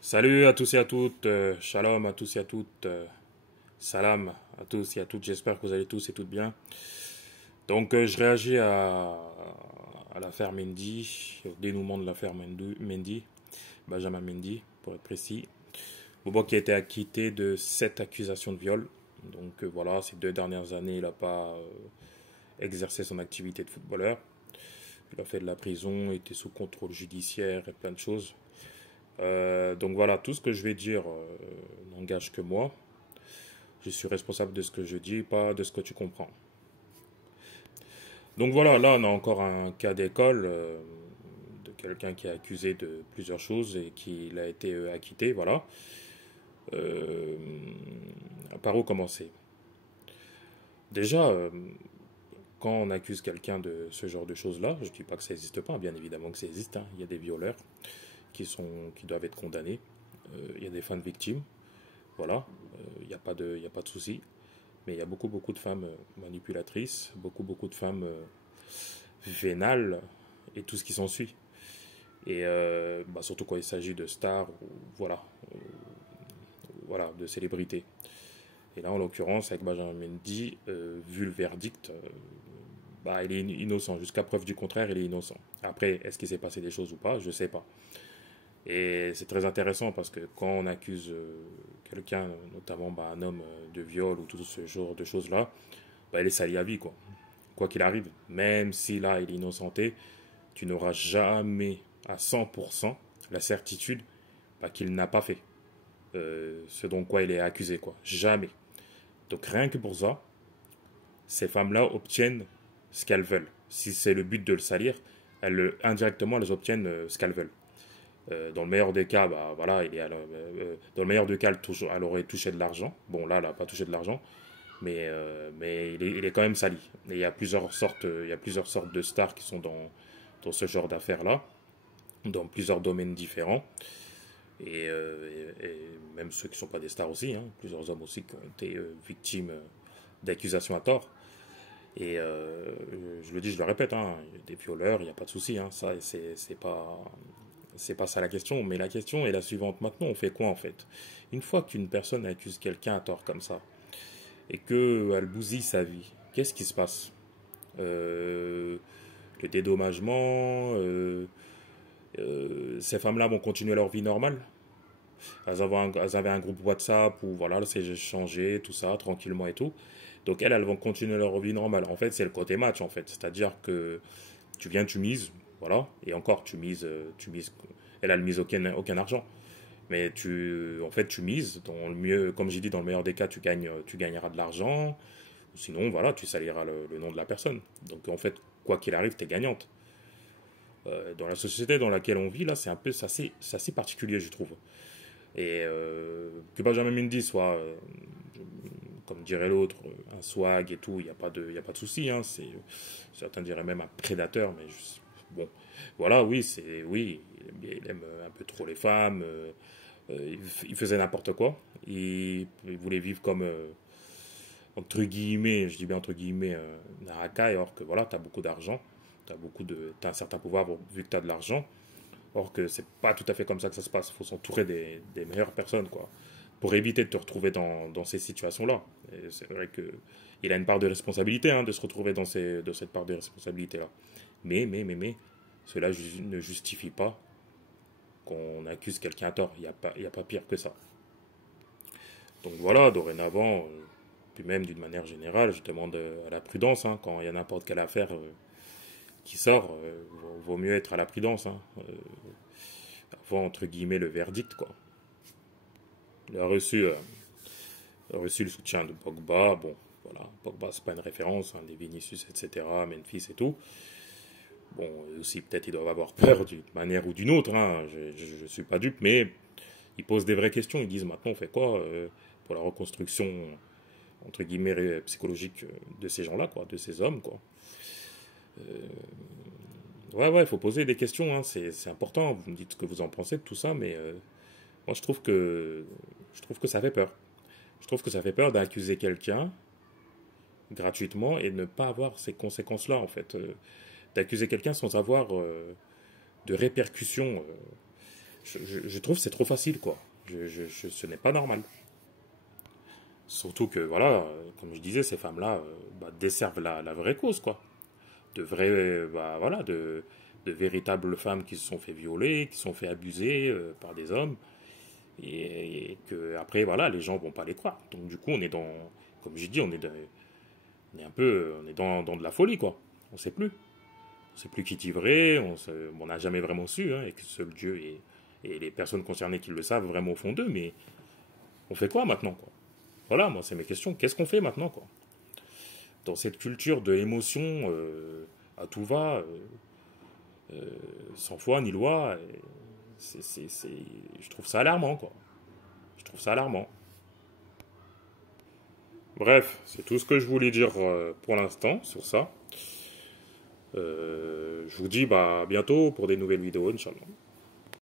Salut à tous et à toutes, shalom à tous et à toutes, salam à tous et à toutes, j'espère que vous allez tous et toutes bien. Donc je réagis à l'affaire Mendy, au dénouement de l'affaire Mendy, Benjamin Mendy pour être précis. Bobo qui a été acquitté de 7 accusations de viol. Donc voilà, ces 2 dernières années, il n'a pas exercé son activité de footballeur. Il a fait de la prison, était sous contrôle judiciaire et plein de choses. Donc voilà, tout ce que je vais dire n'engage que moi. Je suis responsable de ce que je dis, pas de ce que tu comprends. Donc voilà, là on a encore un cas d'école de quelqu'un qui est accusé de plusieurs choses et qui a été acquitté, voilà. Euh, Par où commencer? Déjà, quand on accuse quelqu'un de ce genre de choses-là, je ne dis pas que ça n'existe pas, bien évidemment que ça existe, hein. Il y a des violeurs qui doivent être condamnés. Il y a des femmes victimes, voilà. Il n'y a pas de, il y a pas de souci. Mais il y a beaucoup, beaucoup de femmes manipulatrices, beaucoup, beaucoup de femmes vénales et tout ce qui s'ensuit. Et surtout quand il s'agit de stars, ou, voilà, voilà, de célébrités. Et là, en l'occurrence, avec Benjamin Mendy, vu le verdict, il est innocent. Jusqu'à preuve du contraire, il est innocent. Après, est-ce qu'il s'est passé des choses ou pas? Je sais pas. Et c'est très intéressant parce que quand on accuse quelqu'un, notamment un homme de viol ou tout ce genre de choses-là, il est sali à vie, quoi. Quoi qu'il arrive, même si là il est innocenté, tu n'auras jamais à 100% la certitude qu'il n'a pas fait ce dont quoi il est accusé, quoi. Jamais. Donc rien que pour ça, ces femmes-là obtiennent ce qu'elles veulent. Si c'est le but de le salir, indirectement elles obtiennent ce qu'elles veulent. Dans le meilleur des cas, voilà, dans le meilleur des cas, elle aurait touché de l'argent. Bon, là, elle n'a pas touché de l'argent, mais il est quand même sali. Et il y a plusieurs sortes de stars qui sont dans ce genre d'affaires-là, dans plusieurs domaines différents. Et même ceux qui ne sont pas des stars aussi, hein, plusieurs hommes aussi qui ont été victimes d'accusations à tort. Et je le dis, je le répète, hein, des violeurs, il n'y a pas de souci, hein, ça, c'est pas ça la question. Mais la question est la suivante. Maintenant, on fait quoi en fait? Une fois qu'une personne accuse quelqu'un à tort comme ça, et qu'elle bousille sa vie, qu'est-ce qui se passe? Le dédommagement, ces femmes-là vont continuer leur vie normale. Elles avaient un groupe WhatsApp où voilà, c'est échangé, tout ça, tranquillement et tout. Donc elles vont continuer leur vie normale. En fait, c'est le côté match en fait. C'est-à-dire que tu viens, tu mises, voilà, et encore tu mises. Elle a le mise aucun argent. Mais en fait, tu mises. Dans le mieux, comme j'ai dit, dans le meilleur des cas, tu gagneras de l'argent. Sinon, voilà, tu saliras le nom de la personne. Donc, en fait, quoi qu'il arrive, tu es gagnante. Dans la société dans laquelle on vit, là, c'est assez particulier, je trouve. Et que Benjamin Mendy soit, comme dirait l'autre, un swag et tout, il y a pas de souci. Hein, certains diraient même un prédateur, mais bon, voilà, oui, il aime un peu trop les femmes. Il faisait n'importe quoi. Il voulait vivre comme, entre guillemets, je dis bien entre guillemets, Naraka, alors que voilà, tu as beaucoup d'argent, t'as un certain pouvoir vu que tu as de l'argent. Or que c'est pas tout à fait comme ça que ça se passe. Il faut s'entourer des meilleures personnes, quoi. Pour éviter de te retrouver dans ces situations-là. Et c'est vrai qu'il a une part de responsabilité hein, de se retrouver dans cette part de responsabilité-là. Mais, cela ne justifie pas qu'on accuse quelqu'un à tort. Il y a pas pire que ça. Donc voilà, dorénavant, puis même d'une manière générale, je demande à la prudence. Hein, quand il y a n'importe quelle affaire qui sort, vaut mieux être à la prudence. Hein, avant, entre guillemets, le verdict, quoi. Il a reçu le soutien de Pogba. Bon, voilà, Pogba, c'est pas une référence, hein, des Vinicius, etc., Memphis et tout. Bon, aussi, peut-être ils doivent avoir peur d'une manière ou d'une autre, hein. Je suis pas dupe, mais ils posent des vraies questions. Ils disent maintenant, on fait quoi pour la reconstruction, entre guillemets, psychologique de ces gens-là, quoi, de ces hommes, quoi. Ouais, il faut poser des questions, hein, c'est important. Vous me dites ce que vous en pensez de tout ça, mais moi, je trouve que ça fait peur. Je trouve que ça fait peur d'accuser quelqu'un gratuitement et ne pas avoir ces conséquences-là, en fait. D'accuser quelqu'un sans avoir de répercussions. je trouve que c'est trop facile, quoi. Ce n'est pas normal. Surtout que, voilà, comme je disais, ces femmes-là desservent la vraie cause, quoi. De vraies, voilà, de véritables femmes qui se sont fait violer, qui se sont fait abuser par des hommes, et que après, voilà, les gens vont pas les croire. Donc du coup, on est dans, comme j'ai dit, on est un peu, on est dans de la folie, quoi. On sait plus. On sait plus qui dit vrai, on n'a jamais vraiment su, hein, et que seul Dieu et les personnes concernées qui le savent vraiment au fond d'eux, mais on fait quoi maintenant, quoi? Voilà, moi, c'est mes questions. Qu'est-ce qu'on fait maintenant, quoi? Dans cette culture de l'émotion à tout va, sans foi ni loi, je trouve ça alarmant, quoi. Je trouve ça alarmant. Bref, c'est tout ce que je voulais dire pour l'instant sur ça. Je vous dis à bientôt pour des nouvelles vidéos, Inch'Allah.